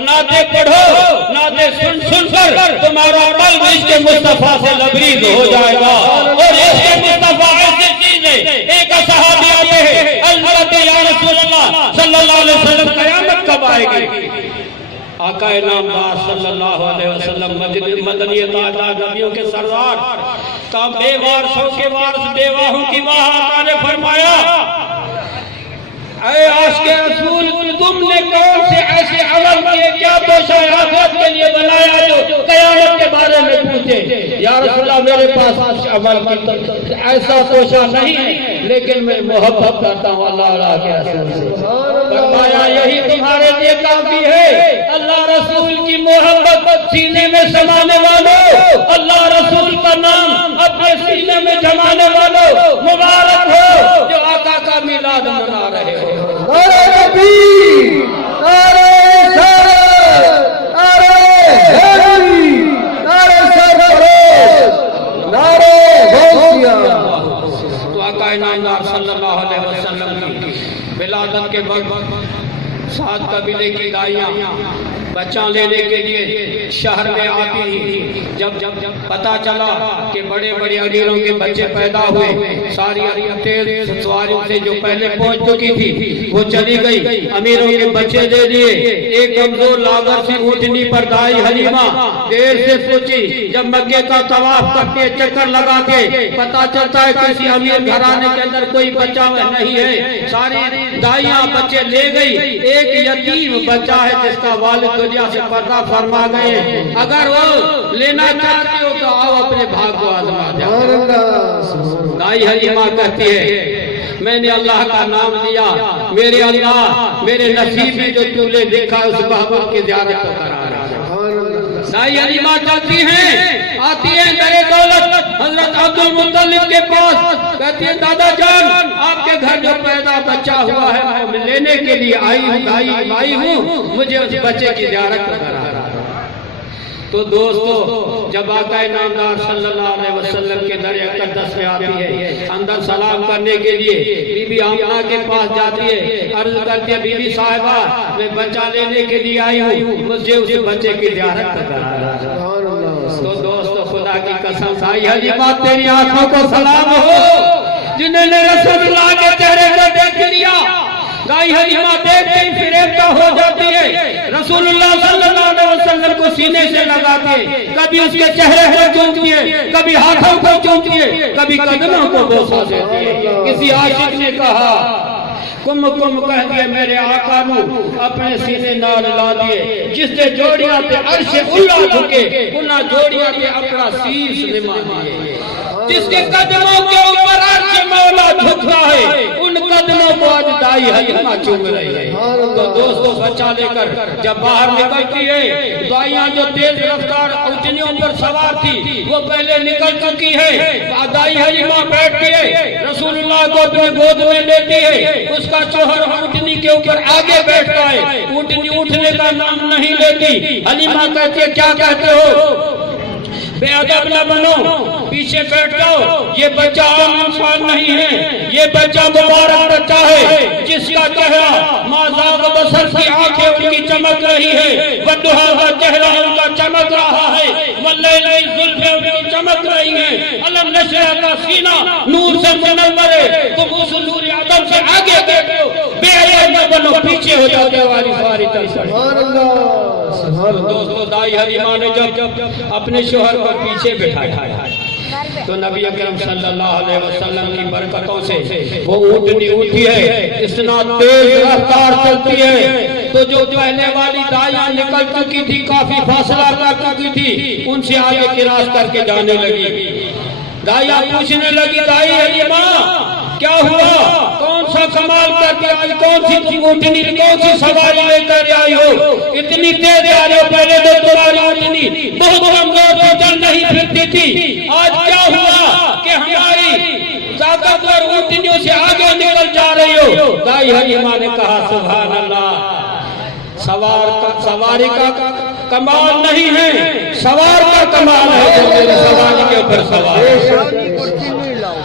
نعتیں پڑھو، نعتیں سن کر تمہارا قلب عشق مصطفیٰ سے لبریز ہو جائے گا۔ اور عشق مصطفیٰ ایسی چیز ہے، ایک صحابی آتے ہیں حضرت یا رسول اللہ صلی اللہ علیہ وسلم قیامت کب آئے گی؟ آقا نامدار صلی اللہ علیہ وسلم مدنی تاجدار نبیوں کے سردار تا بے وارثوں کے وارث بیواہوں کی واہ آقا نے فرمایا اے عاشق رسول تم نے کون سے ایسے عمل کیے کیا تو آخرت کے لیے بنایا جو قیامت کے بارے میں پوچھے؟ یا رسول اللہ میرے پاس عمل کی ایسا توشہ نہیں ہے لیکن میں محبت کرتا ہوں اللہ کے رسول سے۔ فرمایا یہی تمہارے لیے کافی ہے، اللہ رسول کی محبت سینے میں سمانے والوں، اللہ رسول کا نام اپنے سینے میں جمانے والوں مبارک ہو جو آقا کا میلاد منا رہے ہو۔ نعرہ تکبیر، نعرہ رسالت، نعرہ حیدری، نعرہ سرفراز، نعرہ غوثیہ۔ تو آقا نامدار صلی اللہ علیہ وسلم کی ولادت کے وقت 7 قبیلے کی داعیاں بچہ لینے کے لیے شہر میں آتی تھی. جب پتا چلا کہ بڑے بڑے امیروں کے بچے پیدا ہوئے، ساری تیز سواریوں سے جو پہلے پہنچ چکی تھی وہ چلی گئی، امیروں کے بچے دے دیے. ایک کمزور لاغر سی اونٹنی پر دائی حلیمہ دیر سے سوچی. جب مکے کا طواف کر کے چکر لگا کے پتا چلتا ہے کسی امیر گھرانے کے اندر کوئی بچہ نہیں ہے، ساری دائیاں بچے لے گئی. ایک یتیم بچہ ہے جس کا والد دنیا سے پردہ فرما گئے. اگر وہ لینا چاہتے ہو تو آؤ اپنے بھاگ کو آزما جاؤ. دائی حلیمہ کہتی ہے میں نے اللہ کا نام لیا، میرے اللہ میرے نصیب میں جو تو نے دیکھا اس محبوب کی زیارت کو کرا رہا ہے. دائی حلیمہ چلتی ہیں، آتی ہیں در دولت حضرت عبد المطلب کے پاس، کہتی ہیں دادا جان آپ کے گھر جو پیدا بچہ ہوا ہے میں لینے کے لیے آئی ہوں، مجھے اس بچے کی زیارت کو کرا رہا ہے. تو دوستو جب آقا نامدار صلی اللہ علیہ وسلم کے در اقدس میں آتی ہے، اندر سلام کرنے کے لیے بی بی آمنہ کے پاس جاتی ہے، عرض کرتی ہے بی بی صاحبہ میں بچہ لینے کے لیے آئی ہوں، مجھے اس بچے کی زیارت کرا. تو دوستو خدا کی قسم دائی حلیمہ تیری آنکھوں کو سلام ہو جنہوں نے رسول اللہ کے چہرے کو دیکھ لیا. دائی حلیمہ دیکھتے ہی فریفتہ ہو جاتی ہے، رسول اللہ صلی اللہ علیہ وسلم کو سینے سے لگاتے، کبھی اس کے چہرے کو چومتی ہے، کبھی ہاتھوں کو چومتی ہے، کبھی قدموں کو بوسہ دیتی ہے. کسی عاشق نے کہا کم کہہ دیا میرے آقا نو اپنے سینے نال لا دیے، جس نے جوڑیاں تے عرش اللہ جھکے انہاں جوڑیاں تے اپنا سیس نما دیے. جس کے قدموں کے اوپر عرش مولا جھکتا ہے ان قدموں کو آج دائی حلیمہ چوم رہی ہے. تو دوستو بچہ لے کر جب باہر نکلتی ہے، دائیاں جو تیز رفتار اونٹنیوں پر سوار تھی وہ پہلے نکل چکی ہے. دائی حلیمہ بیٹھتی ہے، رسول اللہ کو اپنے گود میں لیتی ہے، اس کا شوہر اونٹنی کے اوپر آگے بیٹھتا ہے، اونٹنی اٹھنے کا نام نہیں لیتی. حلیمہ کہتی ہے کیا کہتے ہو، بے ادب نہ بنو، پیچھے بیٹھ جاؤ. یہ بچہ عام انسان نہیں ہے، یہ بچہ مبارک بچہ ہے جس کا چہرہ مازاغ بصر کی آنکھیں ان کی چمک رہی ہے، والضحیٰ کا چہرہ ان کا چمک رہا ہے، واللیل زلفیں ان کی چمک رہی ہیں، علم نشرح کا سینہ نور سے منور ہے. تم اس نور عدم سے آگے بیٹھو، بے ادب نہ بنو، پیچھے ہو جاؤ. دیواری ساری سبحان اللہ. دوستو دائی حلیمہ نے جب اپنے شوہر کو پیچھے بٹھایا تو نبی اکرم صلی اللہ علیہ وسلم کی برکتوں سے وہ اونٹنی اٹھی ہے، اتنا تیز رفتار چلتی ہے. تو جو پہلے والی دائیاں نکل چکی تھی، کافی فاصلہ کر چکی تھی، ان سے آگے کراس کر کے جانے لگی. دائیاں پوچھنے لگی دائی حلیمہ کیا ہوا، کون سا کمال کر کے آئی، کون سی اونٹنی کون سی سواری لے کر آئی ہو، اتنی تیز آ رہی ہو. پہلے تو تمہاری اونٹنی بہت کمزور تھی، چل نہیں پھرتی تھی، آج کیا ہوا کہ ہماری طاقتور اونٹنیوں سے آگے نکل جا رہی ہو. دائی حلیمہ نے کہا سبحان اللہ، سواری کا کمال نہیں ہے، سوار کا کمال ہے جو میری سواری کے اوپر سوار ہے.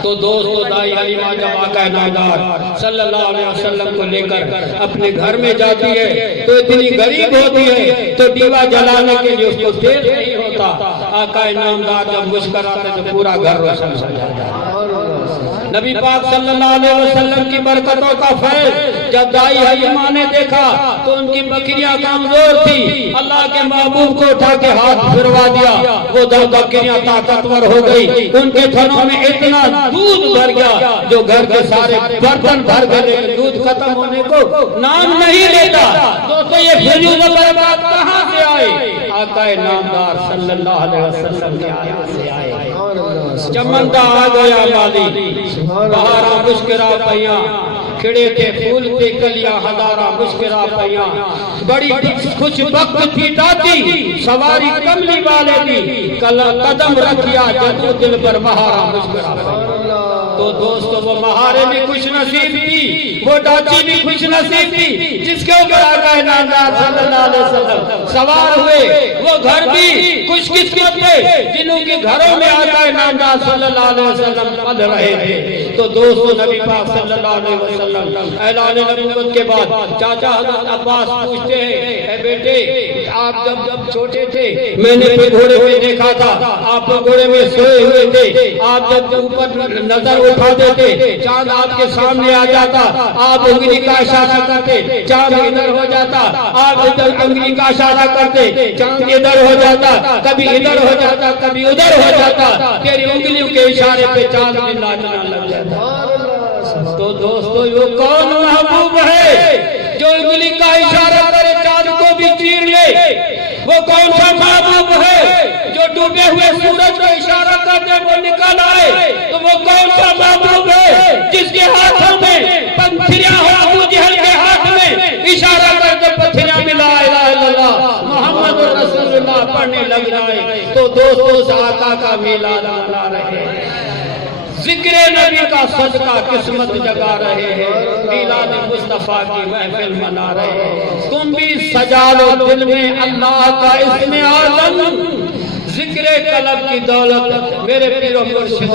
تو دوستو دائی حلیمہ جب آقا نامدار صلی اللہ علیہ وسلم کو لے کر اپنے گھر میں جاتی ہے تو اتنی غریب ہوتی ہے تو دیوا جلانے کے لیے اس کو دیر نہیں ہوتا. آقا نامدار جب مسکراتے تو پورا گھر روشن ہو جاتا ہے. نبی پاک صلی اللہ علیہ وسلم کی برکتوں کا فیض جب دائی حلیمہ نے دیکھا تو ان کی بکریاں کمزور تھی، اللہ کے محبوب کو اٹھا کے ہاتھ پھروا دیا، وہ دو بکریاں طاقتور ہو گئی، ان کے تھنوں میں اتنا دودھ بھر گیا جو گھر کے سارے برتن بھر گئے، لیکن دودھ ختم ہونے کو نام نہیں لیتا. دوستو یہ فیض و برکات کہاں سے آئے؟ آقا نامدار صلی اللہ علیہ وسلم کے آیات سے آئے. چمندا آ گیا مالی، بہارا مسکرا پیاں، کھڑے تھے پھول تے کلیاں، ہزارہ مسکرا پیاں. بڑی خوش بخت تھی داتی، سواری کملی والے دی، قدم رکھیا جدو دل پر بہارا مسکرا پیاں. تو دوستو وہ مہارے بھی خوش نصیب تھی، وہ ڈاچی بھی خوش نصیب تھی جس کے اوپر آقا نامدار صلی اللہ علیہ وسلم سوار ہوئے. وہ گھر بھی خوش قسمت تھے جنہوں کے گھروں میں آقا نامدار صلی اللہ علیہ وسلم پل رہے تھے. تو دوستو نبی پاک صلی اللہ علیہ وسلم اعلان نبوت کے بعد چاچا حضرت عباس پوچھتے ہیں اے بیٹے آپ جب چھوٹے تھے میں نے بھی گھوڑے میں دیکھا تھا آپ گھوڑے میں سوئے ہوئے تھے آپ جب اوپر نظر اٹھاتے تھے چاند آپ کے سامنے آ جاتا آپ انگلی کا اشارہ کرتے چاند ادھر ہو جاتا آپ ادھر انگلی کا اشارہ کرتے چاند ادھر ہو جاتا کبھی ادھر ہو جاتا کبھی ادھر ہو جاتا تیری انگلیوں کے اشارے پہ چاند میں ناچنا لگ جاتا تو دوستو وہ کون محبوب ہے جو انگلی کا اشارہ کرے چاند کو بھی چیر لے وہ کون سا محبوب ہے جو ڈوبے ہوئے سورج کو اشارہ کرتے وہ نکل آئے تو وہ کون سا محبوب ہے جس کے ہاتھوں میں پتھریاں ہو ابو جہل کے ہاتھ میں اشارہ کرتے پتھریاں میں لا الہ الا اللہ محمد رسول اللہ پڑھنے لگ جائے تو دوستو اس آقا کا میلاد منا رہے ہیں ذکر نبی کا صدقہ قسمت جگا رہے ہیں میلاد مصطفیٰ کی محفل منا رہے ہیں تم بھی سجا لو دل میں اللہ کا اسم اعظم ذکر قلب کی دولت میرے پیر و مرشد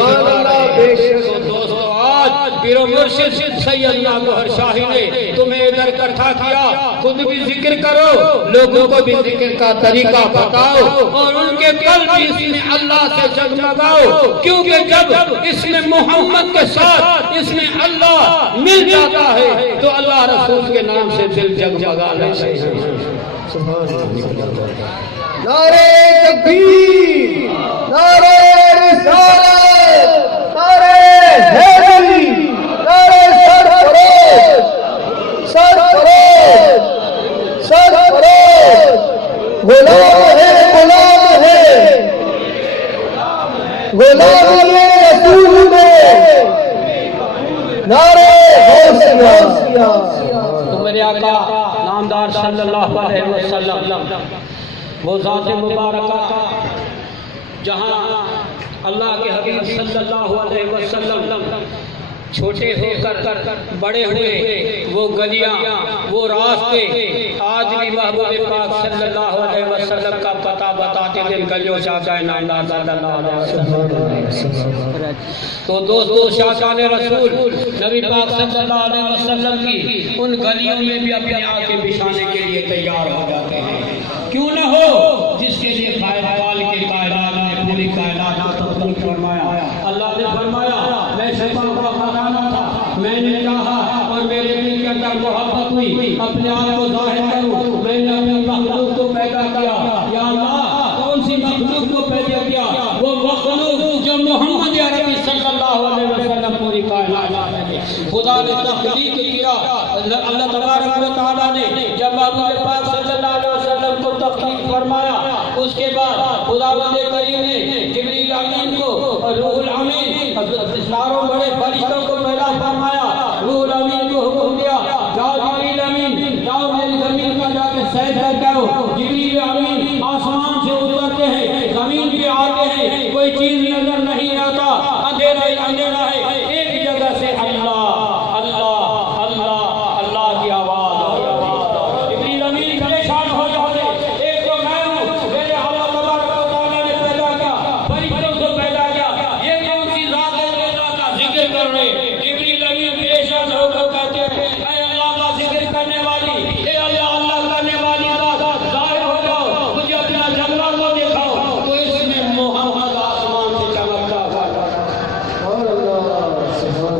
تو دوستو آج پیر و مرشد سید ناگہر شاہی نے تمہیں ادھر اکٹھا کیا خود بھی ذکر کرو لوگوں کو بھی ذکر کا طریقہ بتاؤ اور ان کے قلب بھی اس میں اللہ سے جگمگاؤ کیونکہ جب اس میں محمد کے ساتھ اس میں اللہ مل جاتا ہے تو اللہ رسول کے نام سے دل جگمگا لیتے ہیں نعرہ تکبیر نعرہ رسالت نعرہ حیدری نعرہ سرفراز غلام ہے غلام رسول ہے نعرہ غوثیہ تو میرے آقا نامدار صلی اللہ علیہ وسلم وہ ذات مبارکہ جہاں اللہ کے حبیب صلی اللہ علیہ وسلم چھوٹے ہو کر بڑے ہوئے وہ گلیاں وہ راستے آج بھی محبوب پاک صلی اللہ علیہ وسلم کا پتہ بتاتے دن گلیوں شاہ نامدار صلی اللہ علیہ وسلم تو دوستو شاہان رسول نبی پاک صلی اللہ علیہ وسلم کی ان گلیوں میں بھی اپنی آنکھیں بچھانے کے لیے تیار ہو جاتے ہیں کیوں نہ ہو جس کے لیے خالق کے کائنات نے پوری کائنات کو تخلیق فرمایا اللہ نے فرمایا میں شیطان کا خزانہ تھا میں نے چاہا اور میرے دل کے اندر محبت ہوئی اپنے آپ کو ظاہر کروں میں نے اپنی مخلوق کو پیدا کیا یا اللہ کون سی مخلوق کو پیدا کیا وہ مخلوق جو محمد عربی صلی اللہ علیہ وسلم پوری کائنات میں خدا نے تخلیق کیا اللہ تبارک و تعالیٰ نے جب محبوب پاک صلی اللہ علیہ وسلم کو تخلیق فرمایا اس کے بعد خداوند کریم نے جبریل امین کو روح الامین ہزاروں بڑے فرشتوں کو پیدا فرمایا روح الامین کو حکم دیا جاؤ جبریل امین جاؤ میری زمین کا جا کے سیر کرو جبریل امین آسمان سے اترتے ہیں زمین پہ آتے ہیں کوئی چیز نظر نہیں آتا اندھیرا ہی اندھیرا ہے ایک جگہ سے اللہ اللہ اللہ اللہ کی آواز جبریل امین پریشان ہو جاتے ایک تو میں ہوں میرے اللہ تبارک و تعالیٰ نے پیدا کیا فرشتوں کو پیدا کیا یہ کون سی ذات ہے اللہ کا ذکر کر رہے جبریل امین پریشان ہو کر کہتے ہیں اے اللہ کا ذکر کرنے والی اے اللہ کرنے والی ذات ظاہر ہو جاؤ مجھے اپنا جلوہ کو دکھاؤ تو اس میں محمد آسمان سے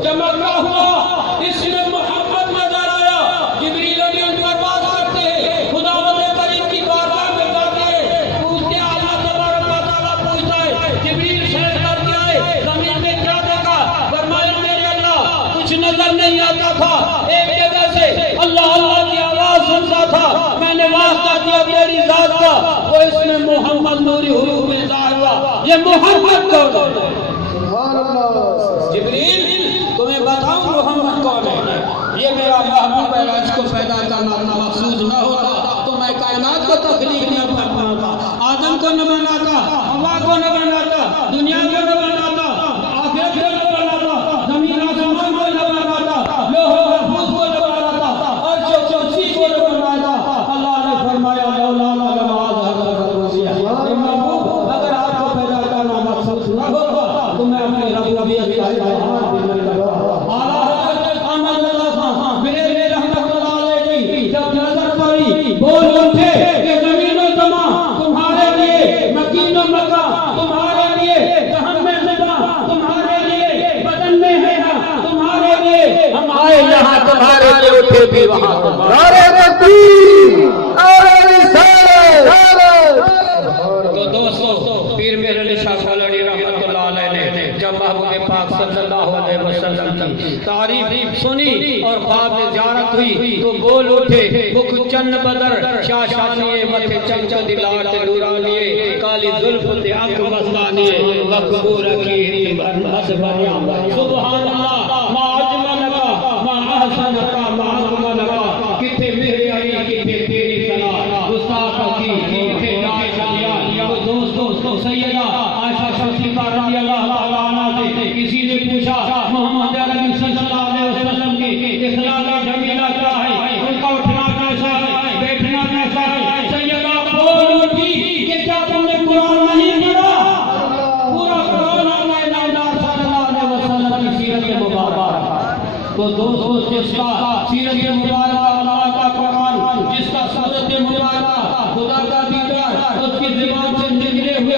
چمکتا ہوا اس میں محمد نظر آیا جبریل امین پر بات کرتے ہیں خداوند کریم کی بارگاہ میں جاتے ہیں پوچھتے ہیں اللہ تبارک و تعالیٰ پوچھتا ہے جبریل سیر کر کے آئے زمین میں کیا دیکھا فرمایا میرے اللہ کچھ نظر نہیں آتا تھا ایک جگہ سے اللہ اللہ کی آواز سنتا تھا میں نے واسطہ کیا تیری ذات کا وہ اس میں محمد نوری حروف میں ظاہر ہوا یہ محمد کون ہے جبریل تمہیں بتاؤں محمد کون ہے یہ میرا محبوب ہے اس کو پیدا کرنا اپنا مقصود نہ ہوتا تو میں کائنات کو تخلیق نہ فرماتا آدم کو نہ بناتا ہوا کو نہ بناتا دنیا کو نہ بناتا آخرت کو نہ بناتا زمین آسمان کو نہ بناتا لوح محفوظ کو نہ بناتا اور جو کرسی کو نہ بناتا اللہ نے فرمایا لولا لما ظهرت الربوبیہ محبوب اگر آپ کو پیدا کرنا مقصود نہ ہوتا تو میں اپنی ربوبیت کا اظہار تمہارے لیے اٹھے بھی وہاں تمہارے نعرہ تکبیر، نعرہ رسالت۔ تو دوستو پیر میرے علی شاہ کالڑی رحمت اللہ علیہ نے جب محبوب پاک صلی اللہ علیہ وسلم کی تعریف سنی اور خواب میں زیارت ہوئی تو بول اٹھے بک چند بدر شاشانیے متھے چمچ دلات نورانیے کالی زلف تے آنکھ مستانیے مقبور کی مذبانیہ سبحان اللہ ما اجملکا ما احسنکا ما اکملکا کتے میرے علی کتے تیری صلاح گستاخ کی کتے نائے چلیا تو دوستو سیدہ عائشہ شفیقہ رضی اللہ تعالیٰ عنہ سے کسی نے پوچھا محمد عربی صلی اللہ علیہ وسلم کی اخلاق جمیلہ کیا ہے ان کا اٹھنا کیسا ہے بیٹھنا کیسا ہے سیدہ بول اٹھی کہ کیا تم نے قرآن نہیں پڑھا پورا قرآن اللہ نامدار صلی اللہ علیہ وسلم کی سیرت مبارکہ تو دوستو جس کا سیرت مبارکہ اللہ کا قرآن جس کا سورت مبارکہ خدا کا دیدار اس کی زبان سے نکلے ہوئے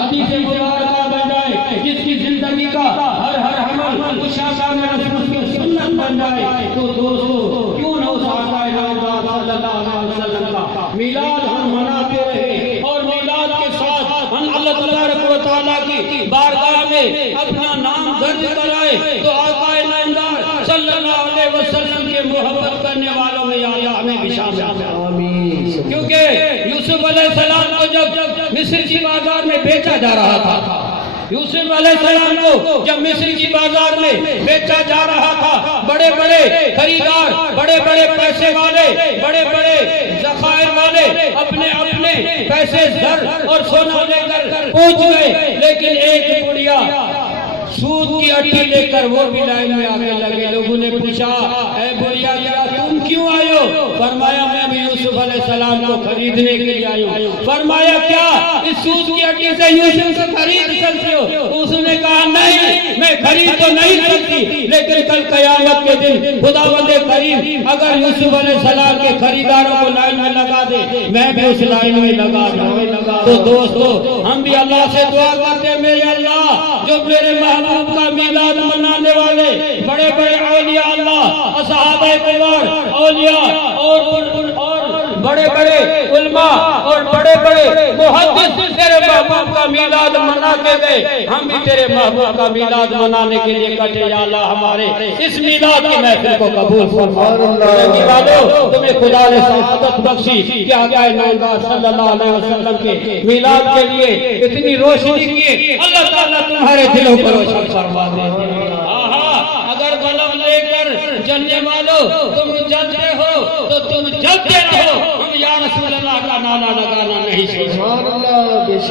حدیث مبارکہ بن جائے جس کی زندگی کا ہر عمل مشاہدہ میں رسول کی سنت بن جائے تو دوستو کیوں نہ اس آقا نامدار صلی اللہ علیہ وسلم کا میلاد ہم مناتے رہے اور میلاد کے ساتھ ہم اللہ تبارک و تعالیٰ کی بارگاہ میں اپنا نام درج کرائے تو آقا نامدار صلی اللہ علیہ وسلم کے محبت کرنے والوں میں یا اللہ ہمیں بھی شامل آمین۔ کیونکہ یوسف علیہ السلام کو جب مصر کی بازار میں بیچا جا رہا تھا یوسف علیہ السلام کو جب مصر کی بازار میں بیچا جا رہا تھا بڑے بڑے خریدار بڑے بڑے پیسے والے بڑے بڑے ذخائر والے اپنے پیسے زر اور سونا لے کر پہنچ گئے لیکن ایک بڑیا سود کی اٹھی لے کر وہ بھی لائن میں آنے لگے لوگوں نے پوچھا اے بڑیا کیا تم کیوں آئے ہو فرمایا میں بھی یوسف علیہ السلام کو خریدنے کے لیے آئی ہوں فرمایا کیا اس سود کی اٹھی سے یوسف کو خرید سکتے ہو اس نے کہا نہیں میں خرید تو نہیں سکتی لیکن کل قیامت کے دن خداوند کریم اگر یوسف علیہ السلام کے خریداروں کو لائن میں لگا دے میں بھی اس لائن میں لگا دوں تو دوستو ہم بھی اللہ سے دعا کرتے ہیں میرے اللہ جو میرے محبوب کا میلاد منانے والے بڑے بڑے اولیاء اللہ اصحابہ کرام اولیاء اور بڑے بڑے علماء اور بڑے بڑے محدث تیرے محبوب کا میلاد مناتے گئے ہم بھی تیرے محبوب کا میلاد منانے کے لیے کٹے یا اللہ ہمارے اس میلاد کی محفل کو قبول فرما تمہیں خدا نے سعادت بخشی کہ آقا نامدار صلی اللہ علیہ وسلم کے میلاد کے لیے اتنی روشنی کی اللہ تعالیٰ تمہارے دلوں پر روشن فرما دے اگر بلب لے کر جلنے والوں تم جلتے ہو تو تم جلتے رہو ہم یا رسول اللہ کا نعرہ لگانا نہیں چھوڑیں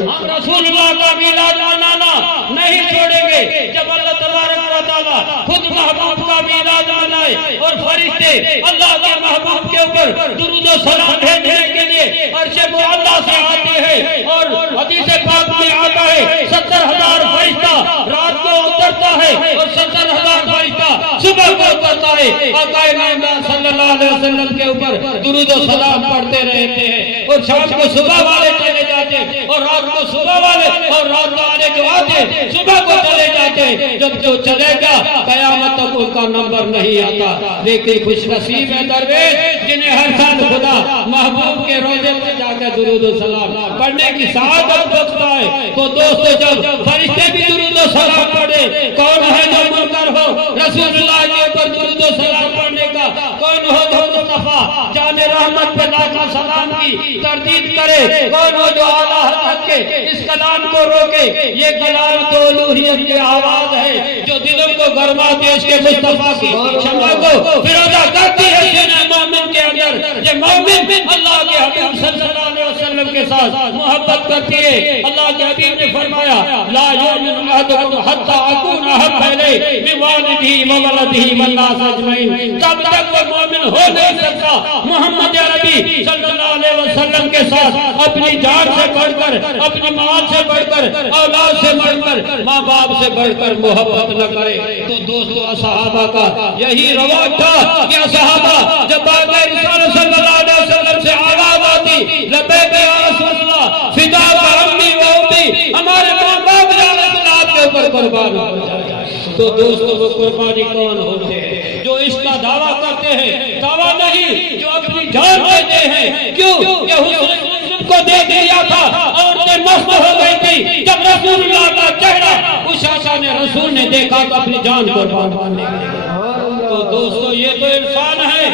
ہم رسول اللہ کا میلاد منانا نہیں چھوڑیں گے جب اللہ تبارک و تعالیٰ خود محبوب کا میلاد منائے اور فرشتے اللہ کے محبوب کے اوپر درود و سلام بھیجنے کے لیے عرش معلی سے آتے ہیں اور حدیث پاک میں آتا ہے 70,000 فرشتہ رات کو اترتا ہے اور 70,000 فرشتہ صبح کو اترتا ہے آقا نامدار صلی اللہ علیہ وسلم کے اوپر درود و سلام پڑھتے رہتے ہیں اور شام کو صبح والے چلے جاتے ہیں اور رات کو صبح والے اور رات والے جو آتے ہیں صبح کو چلے جاتے ہیں جب جو چلے گا قیامت تک ان کا نمبر نہیں آتا لیکن خوش نصیب ہے درویش جنہیں ہر سال خدا محبوب کے روزے پر جا کر درود و سلام پڑھنے کی سعادت بخشتا ہے تو دوستو جب فرشتے بھی درود و سلام پڑھے کون ہے جو منکر ہو رسول اللہ کے اوپر درود و سلام پڑھنے کا کون ہو جو مصطفیٰ جان رحمت پہ لاکھوں سلام کی تردید کرے کون ہو جو اعلیٰ حضرت کے اس کلام کو روکے یہ کلام تو الوہیت کی آواز ہے جو دلوں کو گرما دیش کے مصطفیٰ کی شمع کو فروزہ کرتی ہے سینہ مومن کے اندر یہ مومن اللہ کے حبیب صلی اللہ علیہ وسلم کے ساتھ محبت کرتی ہے اللہ کے حبیب نے فرمایا لا یؤمن احدکم حتی اکون احب الیہ من والدہ وولدہ والناس اجمعین جب تک وہ مومن ہو نہیں سکتا محمد عربی صلی اللہ علیہ وسلم کے ساتھ اپنی جان سے بڑھ کر اپنی ماں سے بڑھ کر اولاد سے بڑھ کر ماں باپ سے بڑھ کر محبت نہ کرے تو دوستو صحابہ کا یہی رواج تھا کہ صحابہ جب آقا رسول صلی اللہ علیہ وسلم سے آواز آتی لبیک یا رسول اللہ فداک امی و امی ہمارے ماں باپ یا رسول اللہ کے اوپر قربان ہو جائے تو دوستو وہ قربانی کون ہوتے ہیں جو اس کا دعویٰ کرتے ہیں، دعویٰ نہیں جو اپنی جان دیتے ہیں. کیوں کہ حضور کو دیکھ لیا تھا، عورتیں مست ہو گئی تھی. جب رسول اللہ کا چہرہ اس آشا نے رسول نے دیکھا تو اپنی جان قربان کرنے لگے. تو دوستو یہ تو انسان ہے.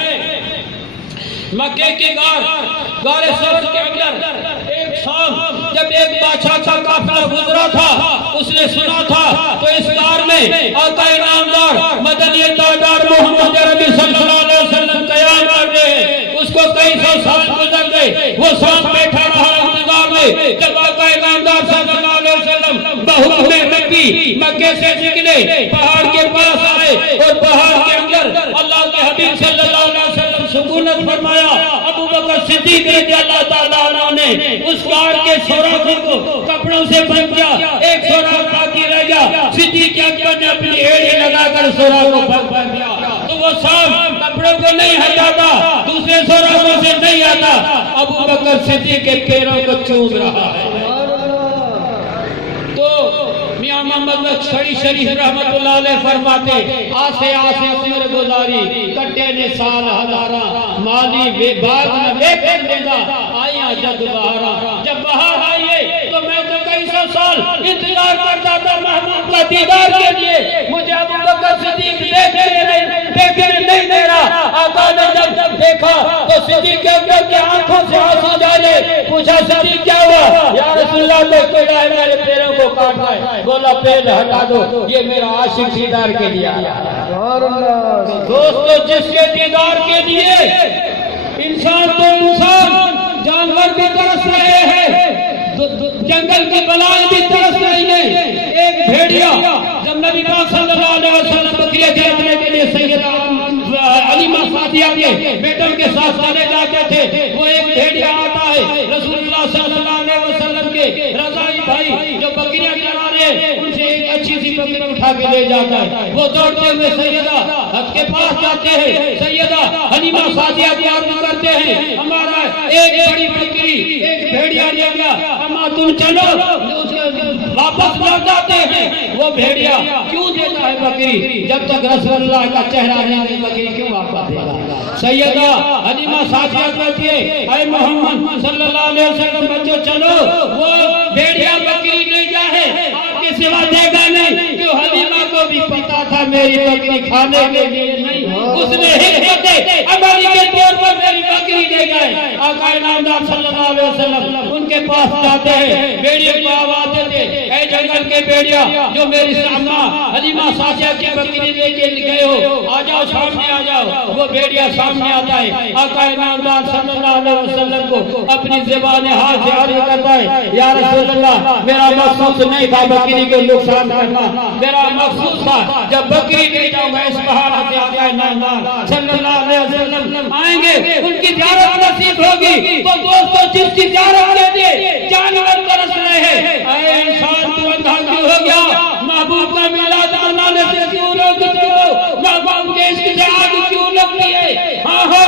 مکے کی غار ثور کے اندر ایک شام جب ایک بادشاہ کا قافلہ گزرا تھا، اس نے سنا تھا تو اس غار میں آقا انعامدار مدنی تاجدار محمد عربی صلی اللہ علیہ وسلم قیام کر گئے. اس کو کئی سو سال گزر گئے، وہ شام بیٹھا رہا انتظار میں. جب آقا انعامدار صلی اللہ علیہ وسلم بحکم نبی مکے سے نکلے، پہاڑ کے پاس آئے اور پہاڑ کے اندر اللہ کے حبیب صلی اللہ علیہ وسلم سکونت فرمایا. ابو بکر صدیق رضی اللہ تعالیٰ عنہ نے اس غار کے سوراخوں کو کپڑوں سے بند کیا، ایک سوراخ باقی رہ گیا. صدیق اکبر نے اپنی ایڑی لگا کر سوراخ کو بند کر دیا. تو وہ شام کپڑوں کو نہیں ہٹاتا، دوسرے سوراخوں سے نہیں آتا. ابو بکر صدیق کے پیروں کو چوم رہا ہے. تو میاں محمد بخشی شریف رحمت اللہ علیہ فرماتے، آسے آسے عمر گزاری کٹے نے سال ہزارہ، مالی بے باغ نہ بے پیدا آئیاں جد بہارا. جب بہار آئیے تو میں تو کئی سو سال انتظار کرتا تھا محمود کا دیدار کے لیے. مجھے ابو بکر صدیق دیکھنے نہیں دے رہا. آقا نے جب دیکھا تو صدیق کے اندر کی آنکھوں سے آنسو ڈالے. پوچھا صدیق کیا ہوا؟ یا رسول اللہ تو کیڑا ہے میرے پیروں کو کاٹا ہے. بولا پیر ہٹا دو، یہ میرا عاشق دیدار کے لیے آیا. دوستو جس کے دیدار کے لیے انسان تو انسان، جانور بھی ترس رہے ہیں، جنگل کی بلائیں بھی ترس رہی ہیں. ایک بھیڑیا جب نبی پاک صلی اللہ علیہ وسلم بکریاں چرانے کے لیے سیدہ علیمہ سعدیہ کے بیٹوں کے ساتھ چلے جاتے تھے، وہ ایک بھیڑیا آتا ہے رسول اللہ صلی اللہ علیہ وسلم کے رضائی بھائی جو بکریاں چرا رہے ہیں ان سے ایک اچھی سی بکری اٹھا کے لے جاتا ہے. وہ دوڑتے ہوئے سیدہ حد کے پاس جاتے ہیں. سیدہ علیمہ سعدیہ کی عرض کرتے ہیں، ہمارا ایک بڑی بکری ایک بھیڑیا لے گیا، اما تم چلو. واپس لوٹ جاتے ہیں. وہ بھیڑیا کیوں دیتا ہے بکری؟ جب تک رسول اللہ کا چہرہ نہیں دے بکری کیوں واپس دے گا؟ سیدہ حلیمہ سعدیہ کہتی ہے، اے محمد صلی اللہ علیہ وسلم بچو چلو. وہ بھیڑیا بکری نہیں جائے آپ کے سوا دے گا نہیں. کیوں؟ حلیمہ کو بھی پتا تھا میری بکری کھانے کے لیے نہیں، اس نے حکمت عملی کے طور پر میری بکری دے گئے. آقا انعامدار صلی اللہ علیہ وسلم ان کے پاس جاتے ہیں. بھیڑیے کو آواز دیتے، اے جنگل کے بھیڑیا جو میری سامنا حلیمہ سعدیہ کی بکری لے کے گئے ہو، آ جاؤ سامنے آ جاؤ. وہ بھیڑیا سامنے آتا ہے. آقا انعامدار صلی اللہ علیہ وسلم کو اپنی زبان حال سے عرض کرتا ہے، یا رسول اللہ میرا مقصود نہیں تھا بکری کو نقصان کرنا، میرا مقصود تھا جب بکری لے جاؤں میں اس پہاڑ سے آقا انعامدار صلی اللہ علیہ وسلم آئیں گے، ان کی زیارت نصیب ہوگی. تو دوستو جس کی زیارت کے لیے جانور ترس رہے ہیں، اے انسان تو اندھا کیوں ہو گیا؟ محبوب کا میلاد منانے سے کیوں روک دیتے ہو؟ محبوب کے عشق سے آگ کیوں لگتی ہے؟ ہاں ہو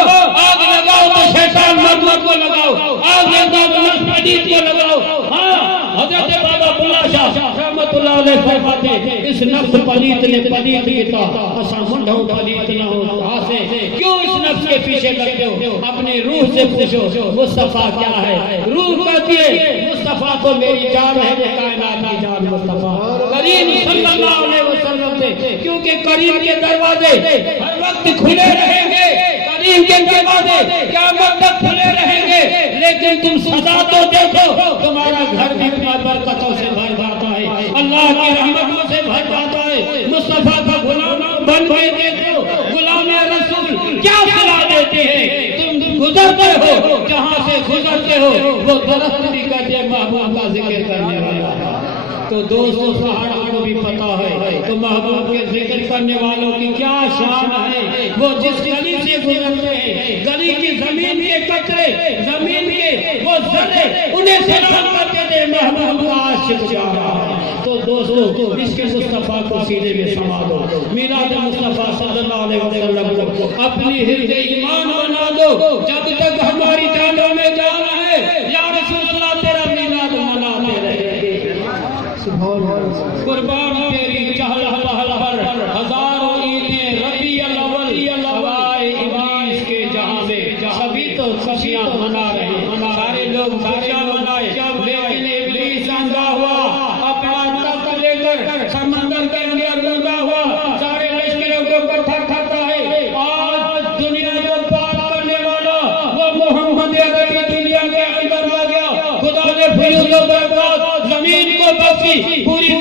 آگ لگاؤ تو شیطان مردود کو لگاؤ، آگ لگاؤ تو نفس پدید کو لگاؤ. ہاں حضرت بابا بلّہ شاہ رحمت اللہ علیہ فرماتے ہیں، اس نفس پلیت نے پلیت کیتا اسا منڈھوں پلیت نہ ہو ہاسے. کیوں اس نفس کے پیچھے لگتے ہو؟ اپنی روح سے پوچھو مصطفیٰ کیا ہے. روح کہتی ہے مصطفیٰ تو میری جان ہے، کائنات کی جان مصطفیٰ کریم صلی اللہ علیہ وسلم سے. کیونکہ کریم کے دروازے ہر وقت کھلے رہیں گے، کریم کے دروازے قیامت تک کھلے رہیں گے. لیکن تم سزا تو دیکھو، تمہارا گھر بھی برکتوں سے بھر جاتا ہے، اللہ کی رحمتوں سے بھر جاتا ہے. مصطفیٰ کا غلام بن کے دیکھو، غلام رسول کیا صلاح دیتے ہیں. تم گزرتے ہو جہاں سے گزرتے ہو وہ درخت بھی کہتے ہیں محبوب کا ذکر کرنے والا. تو دوستو صحابہ کو بھی پتا ہے تو محبوب کے ذکر کرنے والوں کی کیا شان ہے. وہ جس گلی سے گزرتے ہیں، گلی کی زمین کے قطرے، زمین کے وہ ذرے انہیں سلام کرتے تھے محبوب کا عاشق جا رہا ہے. تو دوستو اس کے مصطفیٰ کو سینے میں سما دو. میلاد مصطفیٰ صلی اللہ علیہ وسلم کو اپنی حرز ایمان بنا دو. جب تک ہماری جانوں میں جان ہے یا رسول اللہ تیرا میلاد مناتے رہے. قربان تیری چہل پہل ہر ہزاروں عیدیں ربیع الاول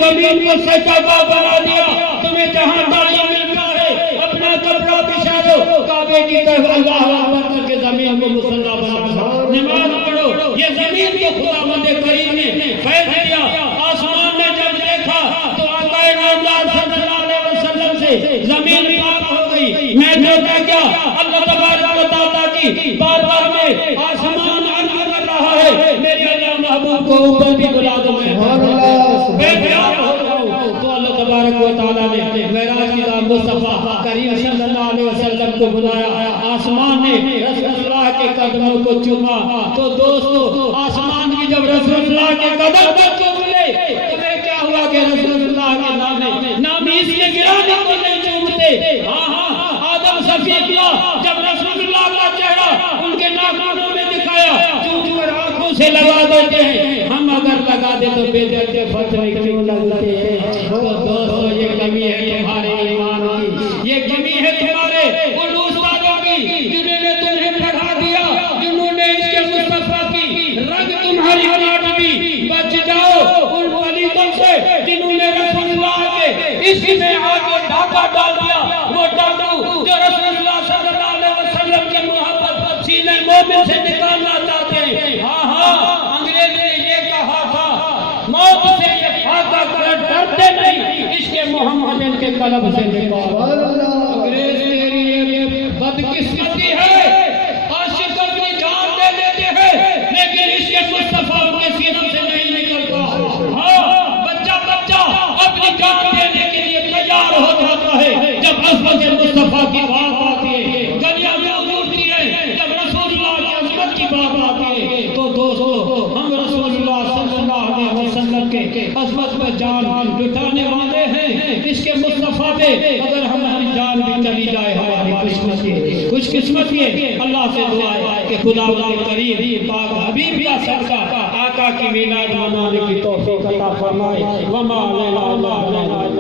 زمین کو سجدہ بنا دیا، تمہیں جہاں تعلیم ملتا ہے اپنا کپڑا بچھا دو، کعبے کی طرف اللہ اکبر کر کے زمین کو مصلی بنا دو، نماز پڑھو۔ یہ زمین کو خداوند کریم نے فیض دیا۔ آسمان نے جب دیکھا تو آقا نامدار صلی اللہ علیہ وسلم سے زمین پاک ہو گئی۔ میں دیکھا کیا اللہ تبارک و تعالیٰ کی بارگاہ میں آسمان عرض کر رہا ہے میرے اللہ محبوب کو اوپر بھی بلا دو، میں پیار ہو جاؤں۔ تو اللہ تبارک و تعالیٰ نے معراج کی رات مصطفیٰ کریم صلی اللہ علیہ وسلم کو بلایا، آسمان نے رسول اللہ کے قدموں کو چوما۔ تو دوستو آسمان کی جب رسول اللہ کے قدم کو چوم لے تمہیں کیا ہوا کہ رسول اللہ کے نام اس لیے گرانے کو نہیں چومتے۔ ہاں آدم صفیہ جب رسول اللہ کا چہرہ ان کے ناخنوں میں دکھایا چوم کر آنکھوں سے لگا دیتے ہیں، ہم اگر لگا دے تو بے درد فتوے کیوں لگتے ہیں؟ تو دوستو یہ کمی ہے تمہارے ایمان کی، یہ کمی ہے تمہارے ان استادوں کی جنہوں نے تمہیں پڑھا دیا، جنہوں نے اس کے مصطفیٰ کی رنگ تمہاری کاٹ دی۔ بچ جاؤ ان پلیتوں سے جنہوں نے رسول اللہ کے اس میں آگے ڈھاکہ ڈال دیا، وہ ڈاکو جو رسول اللہ صلی اللہ علیہ وسلم کی محبت سینے مومن سے نکالنا چاہتے ہیں۔ ہاں انگریز نے یہ کہا تھا موت سے یہ فاقہ کر ڈرتے نہیں، اس کے محمد ان کے قلب سے نکال۔ انگریز تیری یہ بدقسمتی ہے، عاشق اپنی جان دے دیتے ہیں لیکن اس کے مصطفیٰ کے سینوں سے نہیں نکلتا۔ ہاں بچہ اپنی جان دینے کے لیے تیار ہو جاتا ہے جب عظمت مصطفیٰ کی بات آتی ہے، گلیاں میں اڑتی ہے جب رسول اللہ کی عظمت کی بات آتی ہے۔ تو دوستو ہم رسول اللہ صلی اللہ علیہ وسلم کے عظمت پر جان لٹانے والے ہیں، اس کے مصطفیٰ پہ اگر ہماری جان بھی چلی جائے ہماری خوش قسمتی ہے۔ اللہ سے دعا ہے کہ خدا کریم پاک حبیب کا صدقہ آقا کی میلاد منانے کی توفیق عطا فرمائے۔ وما علینا الا البلاغ۔